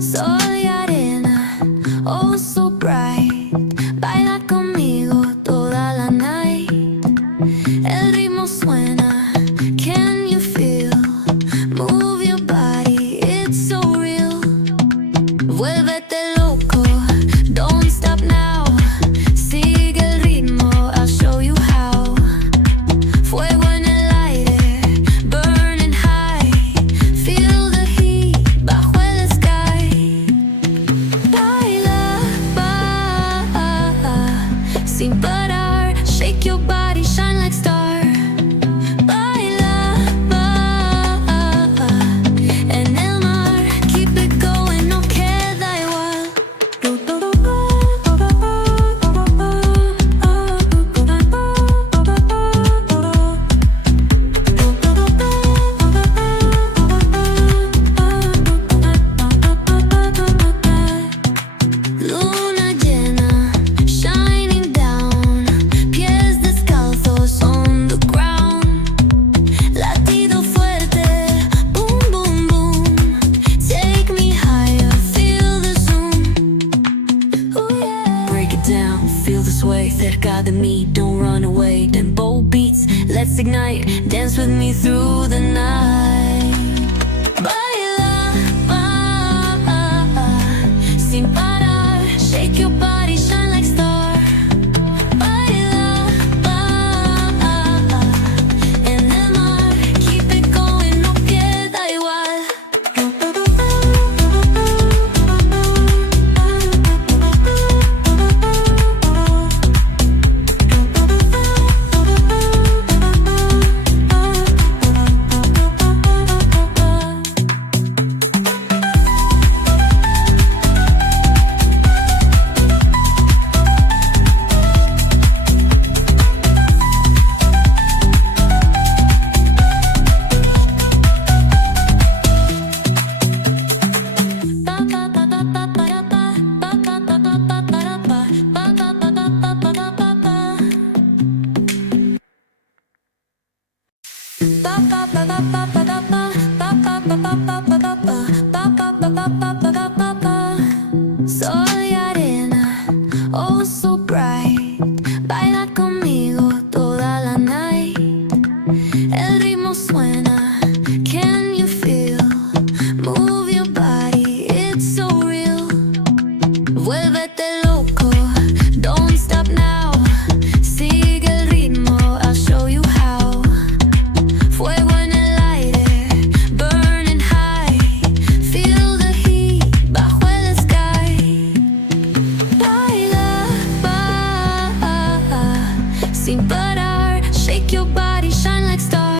Soy arena, oh so bright. Baila conmigo toda la night. El ritmo suena, can you feel? Move your body, it's so real. Vuélvete loco, don't stop now. Sigue el ritmo, I'll show you how. Fuego en el aire, burning high. Feel the heat bajo el sky. Baila, sin parar. Shake your body, shine like star. Baila, en el mar. Keep it going, no queda igual. Luna llena, shining down. Pies descalzos on the ground. Latido fuerte, boom, boom, boom. Take me higher, feel the zoom. Ooh, yeah. Break it down, feel the sway. Cerca de mí, don't run away. Tempo beats, let's ignite. Dance with me through the night. Baila, sin parar. Shake your body, shine like star. Baila, en el mar. Keep it going, no queda igual. Soy arena, oh so bright. Baila conmigo toda la night. El ritmo suena, can you feel? Move your body, it's so real. Vuélvete loco, don't stop now. Sigue el ritmo, I'll show you how. Fuego en el aire, burning high. Feel the heat bajo el sky. Baila, sin parar.